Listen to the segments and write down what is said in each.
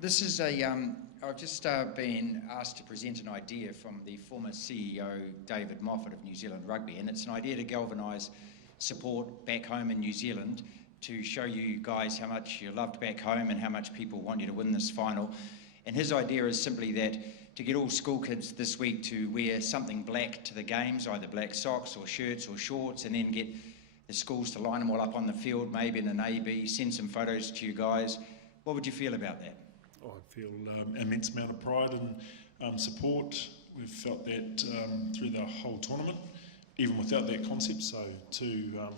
This is I've just been asked to present an idea from the former CEO David Moffat of New Zealand Rugby, and it's an idea to galvanise support back home in New Zealand to show you guys how much you're loved back home and how much people want you to win this final. And his idea is simply that to get all school kids this week to wear something black to the games, either black socks or shirts or shorts, and then get the schools to line them all up on the field, maybe in an A-B, send some photos to you guys. What would you feel about that? I feel immense amount of pride and support. We've felt that through the whole tournament, even without that concept. So to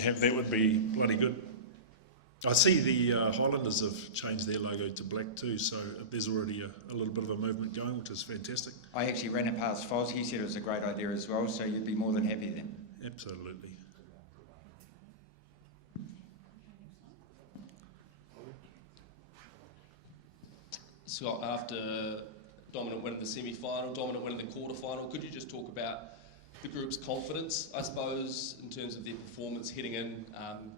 have that would be bloody good. I see the Highlanders have changed their logo to black too, so there's already a little bit of a movement going, which is fantastic. I actually ran it past Foz. He said it was a great idea as well, so you'd be more than happy then. Absolutely. Scott, after dominant win in the semi-final, dominant win in the quarter-final, could you just talk about the group's confidence, I suppose, in terms of their performance heading in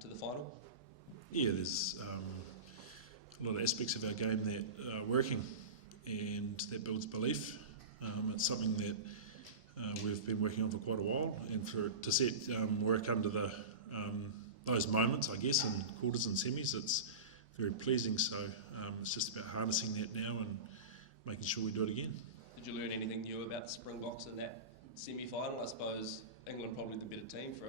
to the final? Yeah, there's a lot of aspects of our game that are working, and that builds belief. It's something that we've been working on for quite a while, and for it to set work under those moments, I guess, in quarters and semis, it's very pleasing. So it's just about harnessing that now and making sure we do it again. Did you learn anything new about the Springboks in that semi-final? I suppose England probably the better team for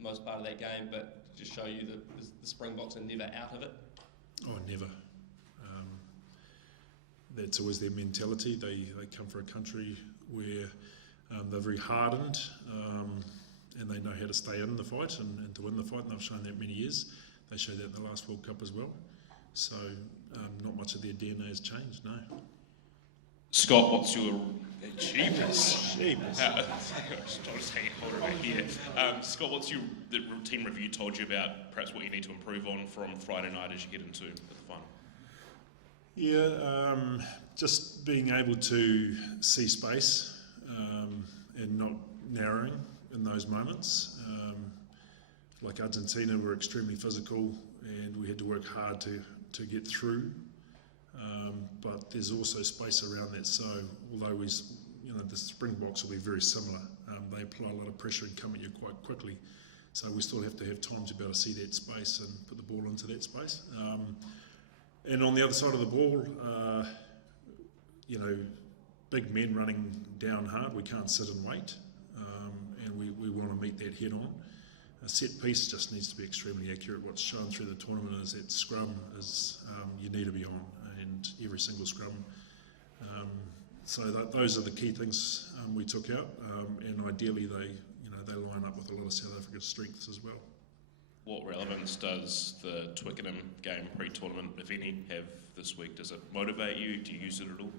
most part of that game, but just show you that the Springboks are never out of it? Oh, never. That's always their mentality. They come from a country where they're very hardened, and they know how to stay in the fight and to win the fight, and they've shown that many years. They showed that in the last World Cup as well. So not much of their DNA has changed, no. Scott, what's your... Jeepers. I'll just hang hold it right here. Scott, what's the team review told you about perhaps what you need to improve on from Friday night as you get into the final? Yeah, just being able to see space and not narrowing in those moments. Like Argentina, we're extremely physical and we had to work hard to get through. But there's also space around that. So although the Springboks will be very similar, they apply a lot of pressure and come at you quite quickly. So we still have to have time to be able to see that space and put the ball into that space. And on the other side of the ball, big men running down hard, we can't sit and wait, and we want to meet that head on. A set piece just needs to be extremely accurate. What's shown through the tournament is that scrum is you need to be on, and every single scrum. So those are the key things we took out, and ideally they line up with a lot of South African strengths as well. What relevance does the Twickenham game pre-tournament, if any, have this week? Does it motivate you? Do you use it at all?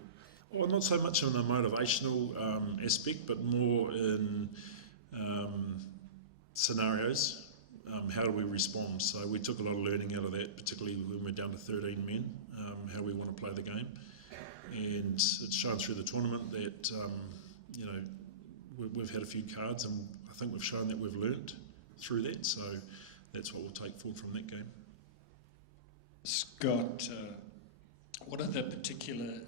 Well, not so much in a motivational aspect, but more in scenarios. How do we respond? So we took a lot of learning out of that, particularly when we're down to 13 men, how we want to play the game. And it's shown through the tournament that, we've had a few cards, and I think we've shown that we've learned through that. So that's what we'll take forward from that game. Scott, what are the particular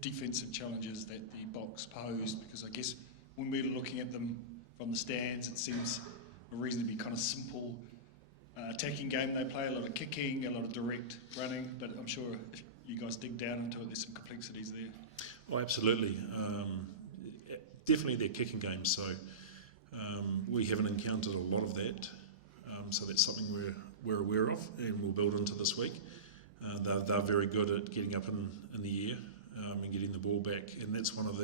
defensive challenges that the Boks pose? Because I guess when we're looking at them from the stands, it seems a reasonably kind of simple attacking game they play, a lot of kicking, a lot of direct running, but I'm sure if you guys dig down into it, there's some complexities there. Oh, absolutely. Definitely their kicking game, so we haven't encountered a lot of that. So that's something we're aware of and we'll build into this week. They're very good at getting up in the air and getting the ball back, and that's one of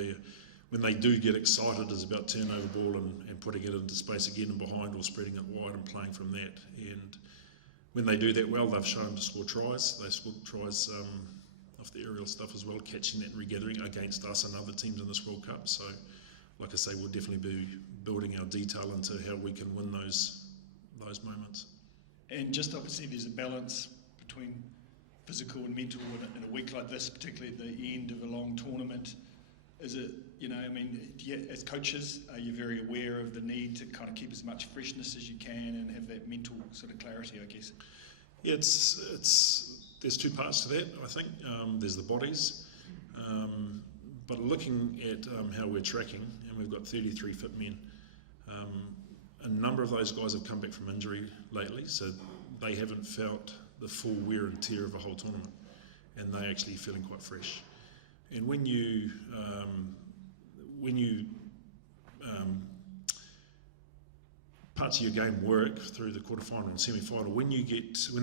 when they do get excited, is about turning over the ball and putting it into space again and behind, or spreading it wide and playing from that. And when they do that well, they've shown to score tries. They scored tries off the aerial stuff as well, catching that and regathering against us and other teams in this World Cup. So, like I say, we'll definitely be building our detail into how we can win those moments. And just obviously there's a balance between physical and mental in a week like this, particularly at the end of a long tournament. Is it, as coaches, are you very aware of the need to kind of keep as much freshness as you can and have that mental sort of clarity, I guess? Yeah, it's there's two parts to that, I think. There's the bodies, but looking at how we're tracking, and we've got 33 fit men, a number of those guys have come back from injury lately, so they haven't felt the full wear and tear of a whole tournament, and they're actually feeling quite fresh. And when you parts of your game work through the quarterfinal and semi-final, when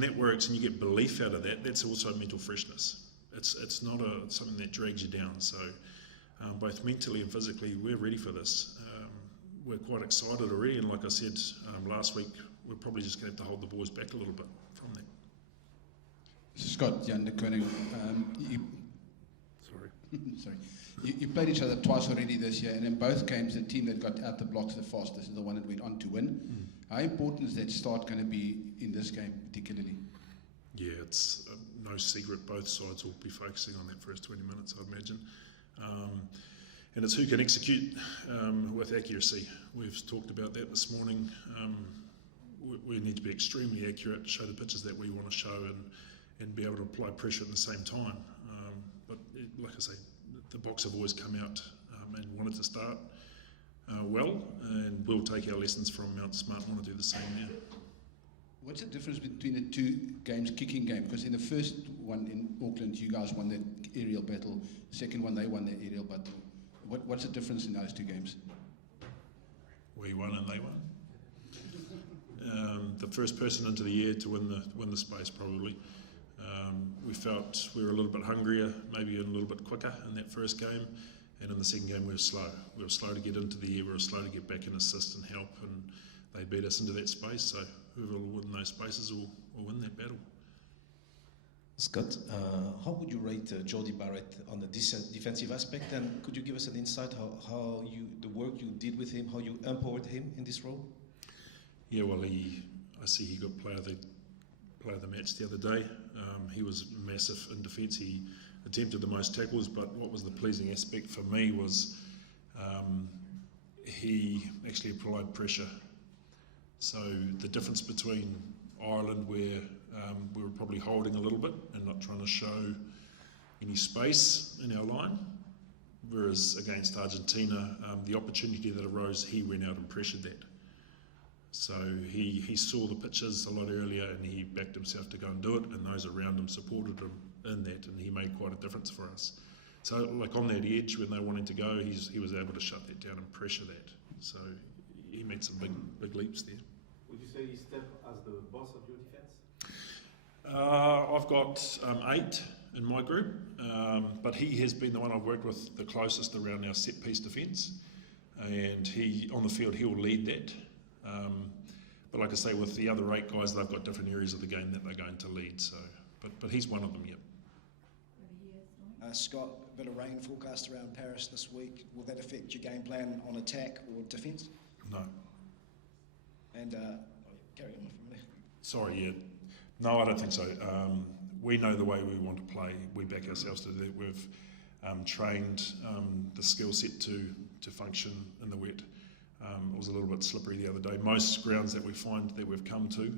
that works and you get belief out of that, that's also mental freshness. It's not something that drags you down. So both mentally and physically, we're ready for this. We're quite excited already, and like I said last week, we're probably just going to have to hold the boys back a little bit from that. Scott, Jan de Koning, sorry. You played each other twice already this year, and in both games, the team that got out the blocks the fastest is the one that went on to win. How important is that start going to be in this game, particularly? Yeah, it's no secret. Both sides will be focusing on that first 20 minutes, I'd imagine. And it's who can execute with accuracy. We've talked about that this morning. We need to be extremely accurate, show the pitches that we want to show, and be able to apply pressure at the same time. Like I say, the Boks have always come out and wanted to start well, and we'll take our lessons from Mount Smart and want to do the same there. What's the difference between the two games, kicking game? Because in the first one in Auckland, you guys won the aerial battle. The second one, they won the aerial battle. What's the difference in those two games? We won and they won. The first person into the air to win the space, probably. We felt we were a little bit hungrier, maybe a little bit quicker in that first game, and in the second game we were slow. We were slow to get into the air, we were slow to get back and assist and help, and they beat us into that space, so whoever will win those spaces will win that battle. Scott, how would you rate Jody Barrett on the defensive aspect, and could you give us an insight how the work you did with him, how you empowered him in this role? Yeah, well, I see he got player of the match the other day. He was massive in defence. He attempted the most tackles, but what was the pleasing aspect for me was he actually applied pressure. So the difference between Ireland, where we were probably holding a little bit and not trying to show any space in our line, whereas against Argentina, the opportunity that arose, he went out and pressured that. So he saw the pitches a lot earlier and he backed himself to go and do it, and those around him supported him in that, and he made quite a difference for us. So like on that edge when they wanted to go, he was able to shut that down and pressure that. So he made some big leaps there. Would you say you step as the boss of your defence? I've got 8 in my group, but he has been the one I've worked with the closest around our set piece defence, and he on the field he'll lead that. But like I say, with the other 8 guys, they've got different areas of the game that they're going to lead. So, but he's one of them, yep. Scott, a bit of rain forecast around Paris this week. Will that affect your game plan on attack or defence? No. And carry on from there. Sorry, yeah. No, I don't think so. We know the way we want to play. We back ourselves to do that. We've trained the skill set to function in the wet. It was a little bit slippery the other day. Most grounds that we find that we've come to,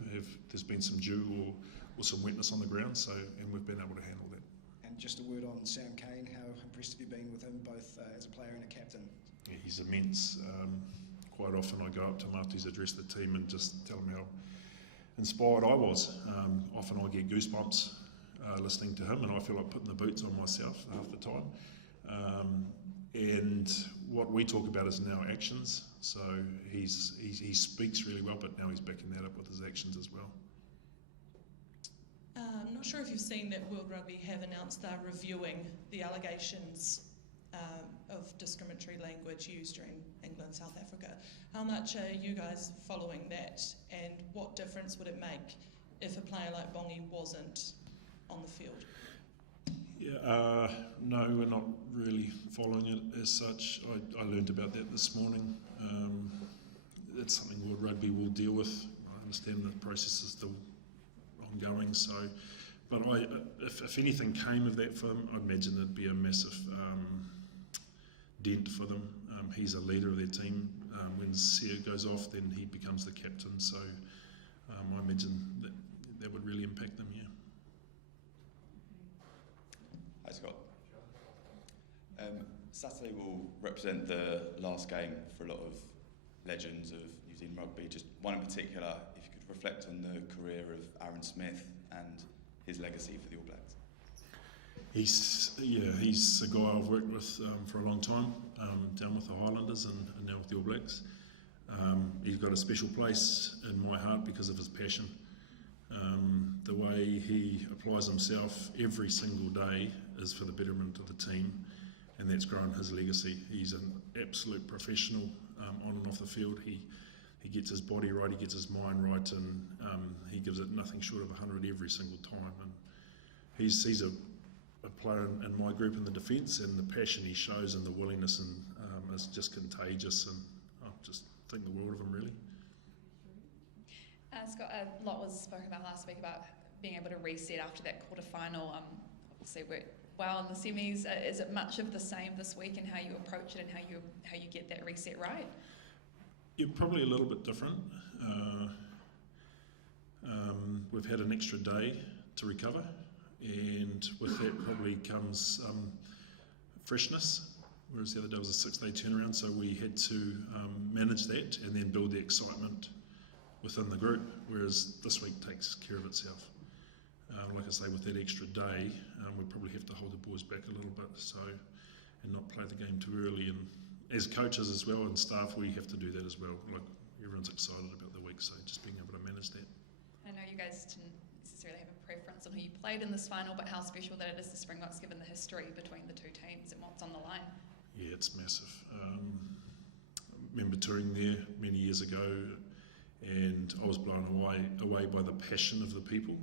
there's been some dew or some wetness on the ground, and we've been able to handle that. And just a word on Sam Kane, how impressed have you been with him, both as a player and a captain? Yeah, he's immense. Quite often I go up to him after he's addressed the team and just tell him how inspired I was. Often I get goosebumps listening to him, and I feel like putting the boots on myself half the time. And what we talk about is now actions. So he speaks really well, but now he's backing that up with his actions as well. I'm not sure if you've seen that World Rugby have announced they're reviewing the allegations of discriminatory language used during England, South Africa. How much are you guys following that, and what difference would it make if a player like Bongi wasn't on the field? Yeah, no, we're not really following it as such. I learned about that this morning. It's something World Rugby will deal with. I understand the process is still ongoing, so, but if anything came of that for them, I imagine it'd be a massive dent for them. He's a leader of their team. When Sear goes off, then he becomes the captain, so I imagine that would really impact them, yeah. Saturday will represent the last game for a lot of legends of New Zealand rugby. Just one in particular, if you could reflect on the career of Aaron Smith and his legacy for the All Blacks. He's a guy I've worked with for a long time, down with the Highlanders and now with the All Blacks. He's got a special place in my heart because of his passion. The way he applies himself every single day is for the betterment of the team, and that's grown his legacy. He's an absolute professional on and off the field. He gets his body right, he gets his mind right, and he gives it nothing short of 100 every single time. And he's a player in my group in the defence, and the passion he shows and the willingness and is just contagious, and I just think the world of him, really. Scott, a lot was spoken about last week about being able to reset after that quarter-final. Obviously, we're well in the semis. Is it much of the same this week in how you approach it and how you get that reset right? Yeah, probably a little bit different. We've had an extra day to recover, and with that probably comes freshness, whereas the other day was a 6-day turnaround, so we had to manage that and then build the excitement within the group, whereas this week takes care of itself. Like I say, with that extra day, we probably have to hold the boys back a little bit, and not play the game too early. And as coaches as well and staff, we have to do that as well. Like, everyone's excited about the week, so just being able to manage that. I know you guys didn't necessarily have a preference on who you played in this final, but how special that it is to Springboks given the history between the two teams and what's on the line. Yeah, it's massive. I remember touring there many years ago, and I was blown away by the passion of the people.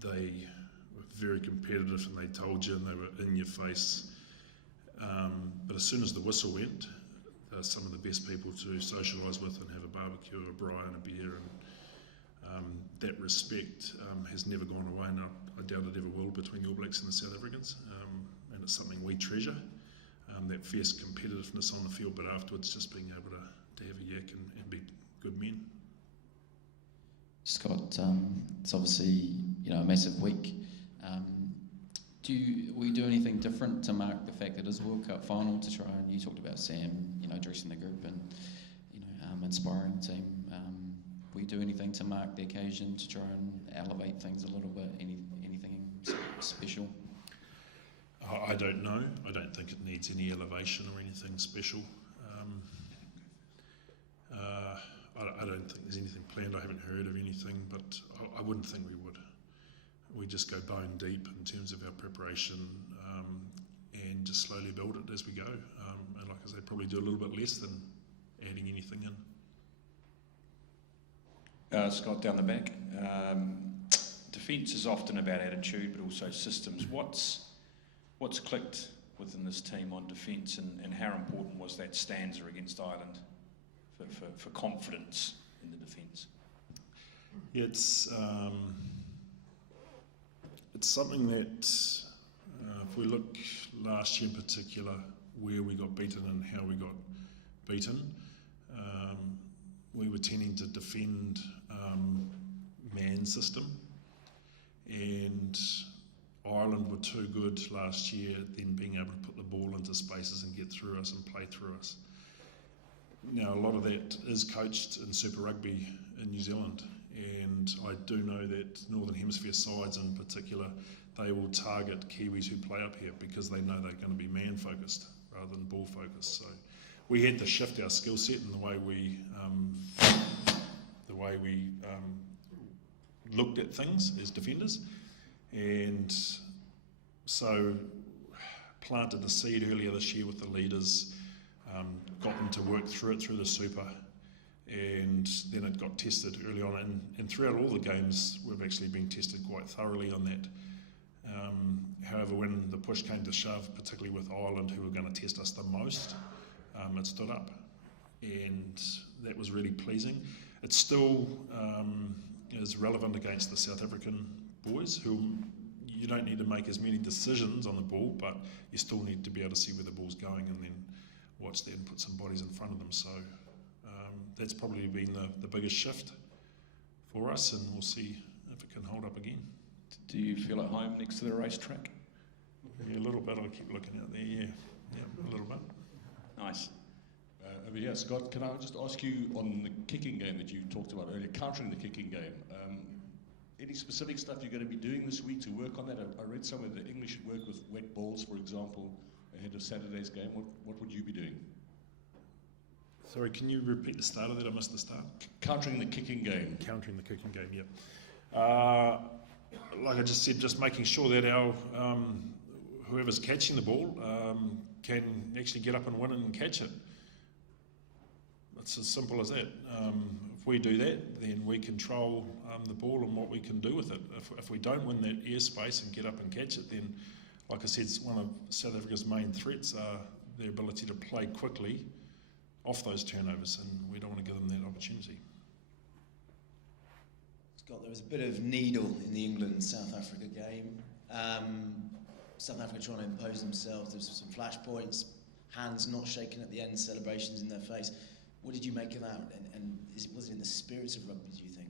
They were very competitive, and they told you, and they were in your face. But as soon as the whistle went, they're some of the best people to socialise with and have a barbecue, a braai and a beer, and that respect has never gone away, and I doubt it ever will, between the All Blacks and the South Africans, and it's something we treasure, that fierce competitiveness on the field, but afterwards just being able to have a yak and be good men. Scott, it's obviously a massive week. Will you do anything different to mark the fact that it is a World Cup final, to try, and you talked about Sam, addressing the group and inspiring the team. Will you do anything to mark the occasion to try and elevate things a little bit? Anything special? I don't know. I don't think it needs any elevation or anything special. I don't think there's anything planned. I haven't heard of anything, but I wouldn't think we would. We just go bone deep in terms of our preparation, and just slowly build it as we go. And like I say, probably do a little bit less than adding anything in. Scott, down the back. Defence is often about attitude, but also systems. What's clicked within this team on defence, and how important was that stanza against Ireland for confidence in the defence? Yeah, it's something that, if we look last year in particular, where we got beaten and how we got beaten, we were tending to defend man system, and Ireland were too good last year at then being able to put the ball into spaces and get through us and play through us. Now, a lot of that is coached in Super Rugby in New Zealand, and I do know that Northern Hemisphere sides in particular, they will target Kiwis who play up here because they know they're going to be man focused rather than ball focused. So we had to shift our skill set in the way we looked at things as defenders, and so planted the seed earlier this year with the leaders, got them to work through it through the Super, and then it got tested early on, and throughout all the games we've actually been tested quite thoroughly on that. However, when the push came to shove, particularly with Ireland, who were going to test us the most, it stood up, and that was really pleasing. It still is relevant against the South African boys, who you don't need to make as many decisions on the ball, but you still need to be able to see where the ball's going and then watch that and put some bodies in front of them. So that's probably been the biggest shift for us, and we'll see if it can hold up again. Do you feel at home next to the racetrack? Yeah, a little bit. I keep looking out there. Yeah, a little bit. Nice. Over here, Scott, can I just ask you on the kicking game that you talked about earlier, countering the kicking game, any specific stuff you're going to be doing this week to work on that? I read somewhere that English should work with wet balls, for example, ahead of Saturday's game. What would you be doing? Sorry, can you repeat the start of that? I missed the start. Countering the kicking game. Countering the kicking game, yeah. Like I just said, just making sure that our whoever's catching the ball can actually get up and win and catch it. It's as simple as that. If we do that, then we control the ball and what we can do with it. If we don't win that airspace and get up and catch it, then, like I said, one of South Africa's main threats are their ability to play quickly off those turnovers, and we don't want to give them that opportunity. Scott, there was a bit of needle in the England-South Africa game. South Africa trying to impose themselves. There was some flashpoints, hands not shaking at the end, celebrations in their face. What did you make of that? And was it in the spirit of rugby, do you think?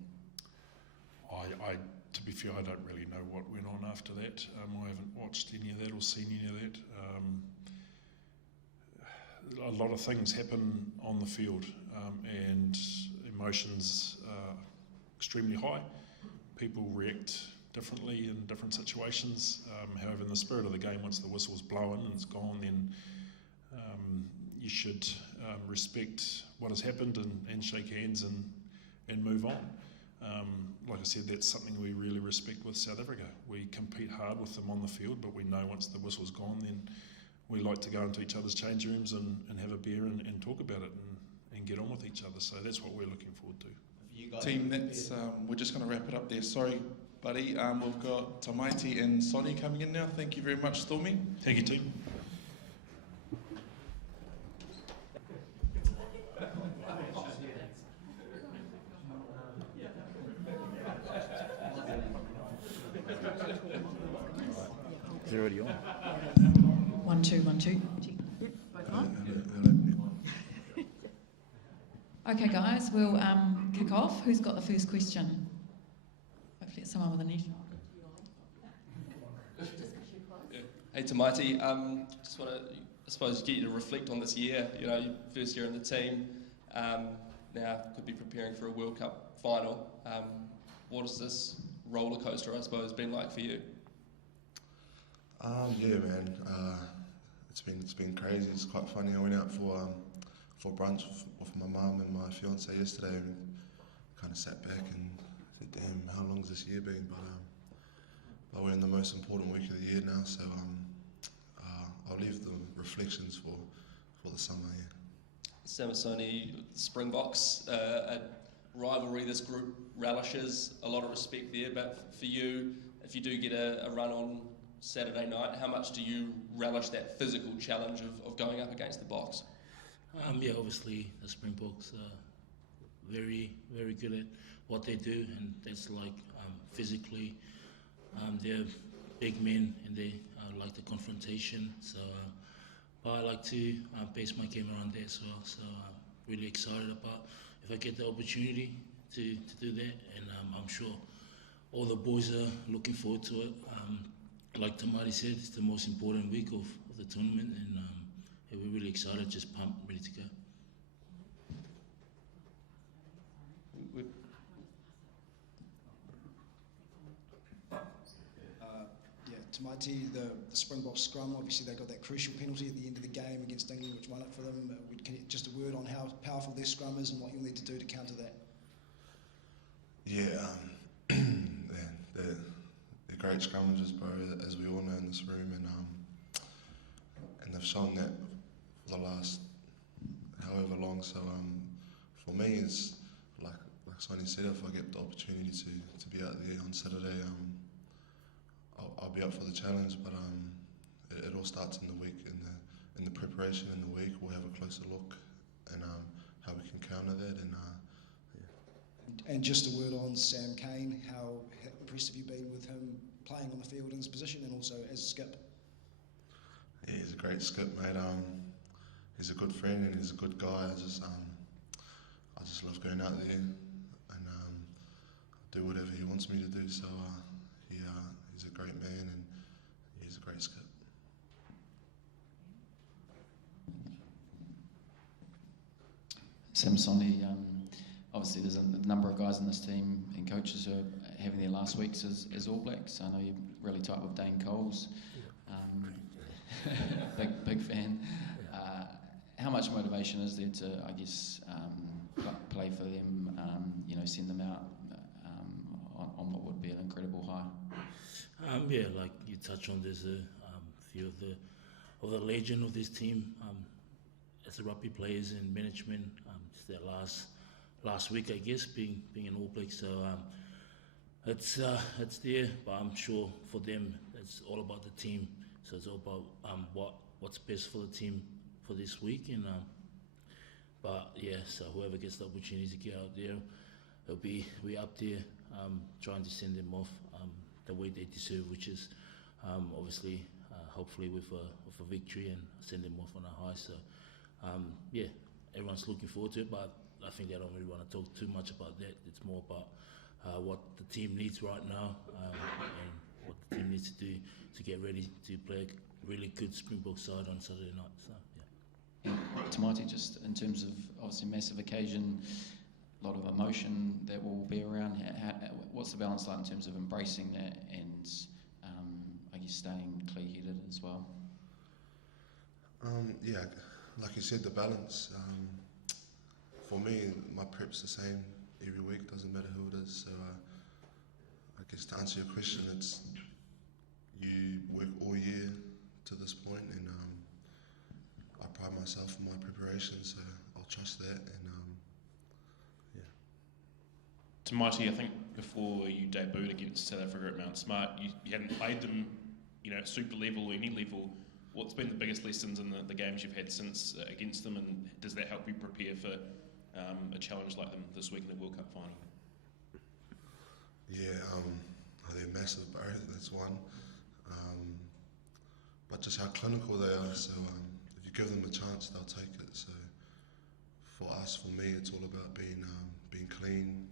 To be fair, I don't really know what went on after that. I haven't watched any of that or seen any of that. A lot of things happen on the field, and emotions are extremely high. People react differently in different situations. However, in the spirit of the game, once the whistle's blown and it's gone, then you should respect what has happened and shake hands and move on. Like I said, that's something we really respect with South Africa. We compete hard with them on the field, but we know once the whistle's gone, then we like to go into each other's change rooms and have a beer and talk about it and get on with each other. So that's what we're looking forward to. Team, that's we're just going to wrap it up there. Sorry, buddy. We've got Tamaiti and Sonny coming in now. Thank you very much, Stormy. Thank you, team. Is it already on? 1, 2, 1, 2. Both on? Okay, guys, we'll kick off. Who's got the first question? Hopefully it's someone with a niche. Hey, Tamaiti, just want to, I suppose, get you to reflect on this year. You know, your first year in the team, now could be preparing for a World Cup final. What has this roller coaster, I suppose, been like for you? Yeah, man. It's been crazy. It's quite funny. I went out for brunch with my mum and my fiance yesterday, and kind of sat back and said, "Damn, how long's this year been?" But we're in the most important week of the year now, so I'll leave the reflections for the summer. Yeah. Samisoni, Springboks, a rivalry this group relishes, a lot of respect there. But for you, if you do get a run on Saturday night, how much do you relish that physical challenge of going up against the Boks? Yeah, obviously the Springboks are very, very good at what they do, and that's like physically, they're big men and they like the confrontation. So, but I like to base my game around that as well. So I'm really excited about if I get the opportunity to do that, and I'm sure all the boys are looking forward to it. Like Tamari said, it's the most important week of the tournament, and yeah, we're really excited, just pumped, ready to go. Yeah, Tamaiti, the Springboks scrum, obviously they got that crucial penalty at the end of the game against England, which won it for them. Just a word on how powerful their scrum is and what you'll need to do to counter that. Yeah, they're great scrummagers, bro, as we all know in this room, and they've shown that for the last however long. So for me, it's like Sonny said, if I get the opportunity to be out there on Saturday, I'll be up for the challenge. But it all starts in the week, in the preparation in the week. We'll have a closer look and how we can counter that. And just a word on Sam Cane, how impressed have you been with him playing on the field in his position and also as a skip? Yeah, he's a great skip, mate. He's a good friend and he's a good guy. I just love going out there and do whatever he wants me to do. So he's a great man and he's a great skip. Sam Sonny, obviously there's a number of guys in this team and coaches who are having their last weeks as All Blacks. I know you're really tight with Dane Coles, big fan. How much motivation is there to, I guess, play for them, send them out on what would be an incredible high? Yeah, like you touched on, there's a few of the legend of this team as the rugby players and management. It's their last week, I guess, being an All Black. So it's there, but I'm sure for them it's all about the team. So it's all about what's best for the team for this week. And but yeah, so whoever gets the opportunity to get out there, we're up there trying to send them off the way they deserve, which is obviously hopefully with a victory and send them off on a high. So yeah, everyone's looking forward to it, but I think they don't really want to talk too much about that. It's more about what the team needs right now and what the team needs to do to get ready to play a really good Springbok side on Saturday night. So yeah. Tamati, just in terms of obviously massive occasion, a lot of emotion that will be around. What's the balance like in terms of embracing that and I guess staying clear-headed as well? Yeah, like you said, the balance. For me, my prep's the same every week, doesn't matter who it is. So I guess to answer your question, it's you work all year to this point, and I pride myself in my preparation, so I'll trust that. And yeah. Tamati, I think before you debuted against South Africa at Mount Smart, you hadn't played them, at super level or any level. What's been the biggest lessons in the games you've had since against them, and does that help you prepare for a challenge like them this week in the World Cup final? Yeah, they're massive, both. That's one. But just how clinical they are. So if you give them a chance, they'll take it. So for us, for me, it's all about being clean,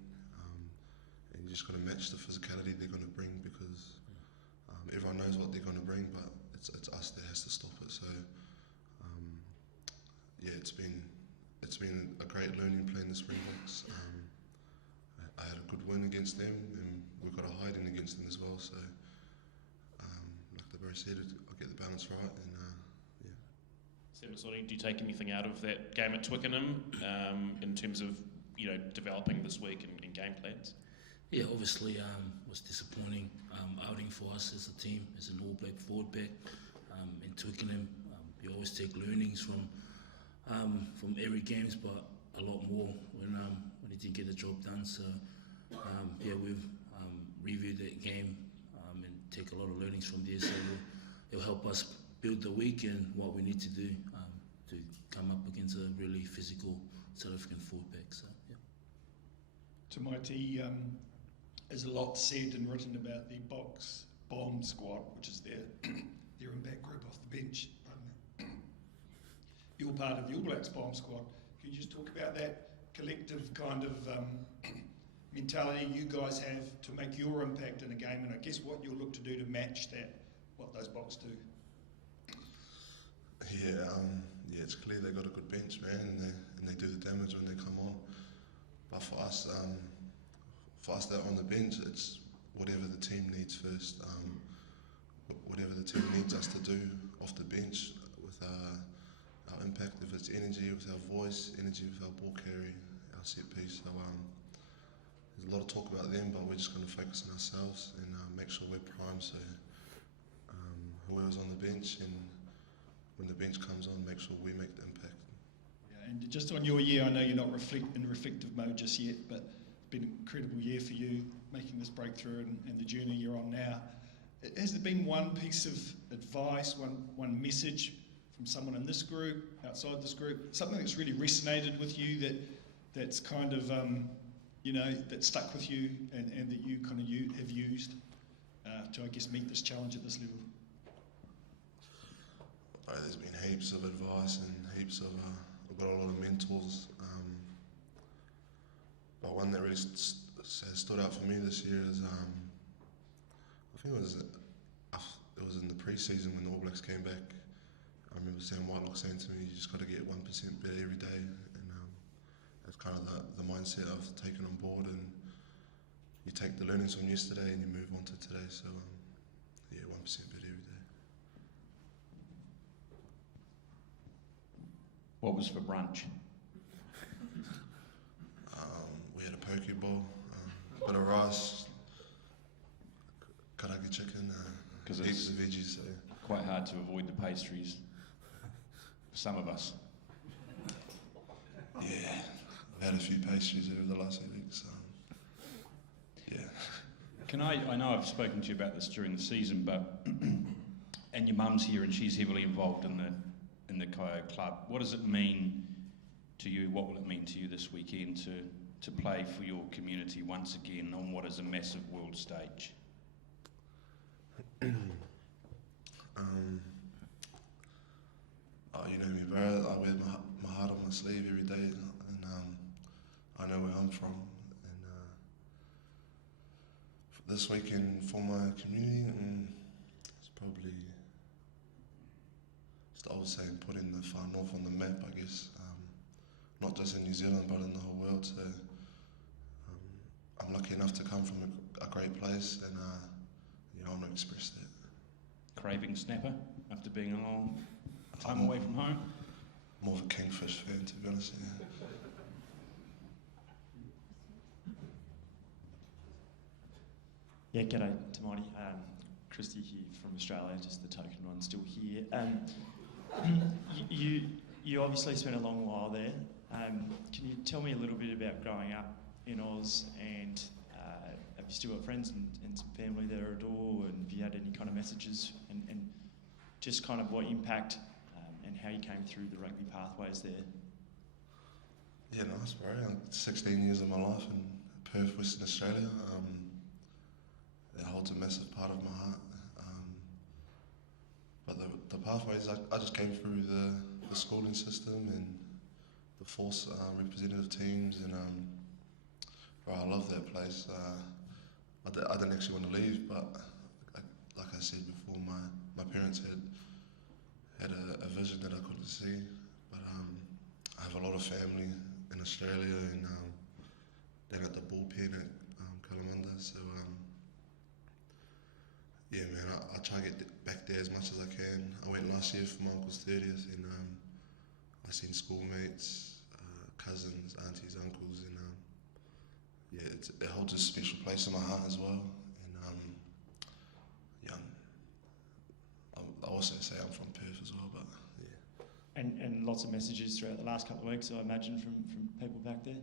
and you just got to match the physicality they're going to bring, because everyone knows what they're going to bring, but it's us that has to stop it. So yeah, it's been a great learning playing the Springboks. I had a good win against them, and we've got a hide-in against them as well. So like the Barry said, I'll get the balance right, and yeah. Sam Masoni, do you take anything out of that game at Twickenham in terms of developing this week and game plans? Yeah, obviously was disappointing outing for us as a team, as an All Black forward back in Twickenham. You always take learnings from every games, but a lot more when you didn't get the job done. So yeah, we've reviewed that game and take a lot of learnings from there. So it'll help us build the week and what we need to do to come up against a really physical South African forward back. So yeah. Tamati, there's a lot said and written about the Box Bomb Squad, which is their impact group off the bench. You're part of the All Blacks Bomb Squad. Can you just talk about that collective kind of mentality you guys have to make your impact in a game, and I guess what you'll look to do to match that, what those Boks do? Yeah, it's clear they got a good bench, man, and they do the damage when they come on. But for us that are on the bench, it's whatever the team needs first. Whatever the team needs us to do off the bench with our impact, if it's energy with our voice, energy with our ball carry, our set piece. So there's a lot of talk about them, but we're just going to focus on ourselves and make sure we're primed. So whoever's on the bench, and when the bench comes on, make sure we make the impact. Yeah, and just on your year, I know you're not in reflective mode just yet, but it's been an incredible year for you, making this breakthrough and the journey you're on now. Has there been one piece of advice, one message from someone in this group, outside this group, something that's really resonated with you that's kind of, that stuck with you and that you kind of have used to, I guess, meet this challenge at this level? There's been heaps of advice and heaps of, I've got a lot of mentors, but one that really has stood out for me this year is, I think it was in the pre-season when the All Blacks came back. I remember Sam Whitelock saying to me, "You just got to get 1% better every day," and that's kind of the mindset I've taken on board, and you take the learnings from yesterday and you move on to today. So yeah, 1% better every day. What was for brunch? We had a poke bowl, bit of rice, karagi chicken, heaps of veggies. So. Quite hard to avoid the pastries for some of us. Yeah, I've had a few pastries over the last 8 weeks. Yeah. I know I've spoken to you about this during the season, but and your mum's here and she's heavily involved in the Coyote Club. What does it mean to you? What will it mean to you this weekend to play for your community once again on what is a massive world stage? You know me, bro. I wear my heart on my sleeve every day, and I know where I'm from. And this weekend for my community, it's probably, I would say, putting the far north on the map, I guess. Not just in New Zealand, but in the whole world. So I'm lucky enough to come from a great place, and I want to express that. Craving snapper after being a long time away from home? More of a kingfish fan, to be honest. Yeah, g'day, Tamati. Christy here from Australia, just the token one still here. You obviously spent a long while there. Can you tell me a little bit about growing up in Oz, and have you still got friends and some family that are adore, and have you had any kind of messages and just kind of what impact and how you came through the rugby pathways there? Yeah, nice, bro. 16 years of my life in Perth, Western Australia. It holds a massive part of my heart. But the pathways, I just came through the schooling system and the force representative teams, and bro, I love that place. I didn't actually want to leave, but like I said before, my parents had a vision that I couldn't see. But I have a lot of family in Australia, and then at the bullpen at Kalamunda. So yeah, man, I try and get back there as much as I can. I went last year for my uncle's 30th, and I seen schoolmates, cousins, aunties, uncles, and yeah, it holds a special place in my heart as well. And yeah, I also say I'm from Perth as well, but yeah. And lots of messages throughout the last couple of weeks, I imagine, from people back there?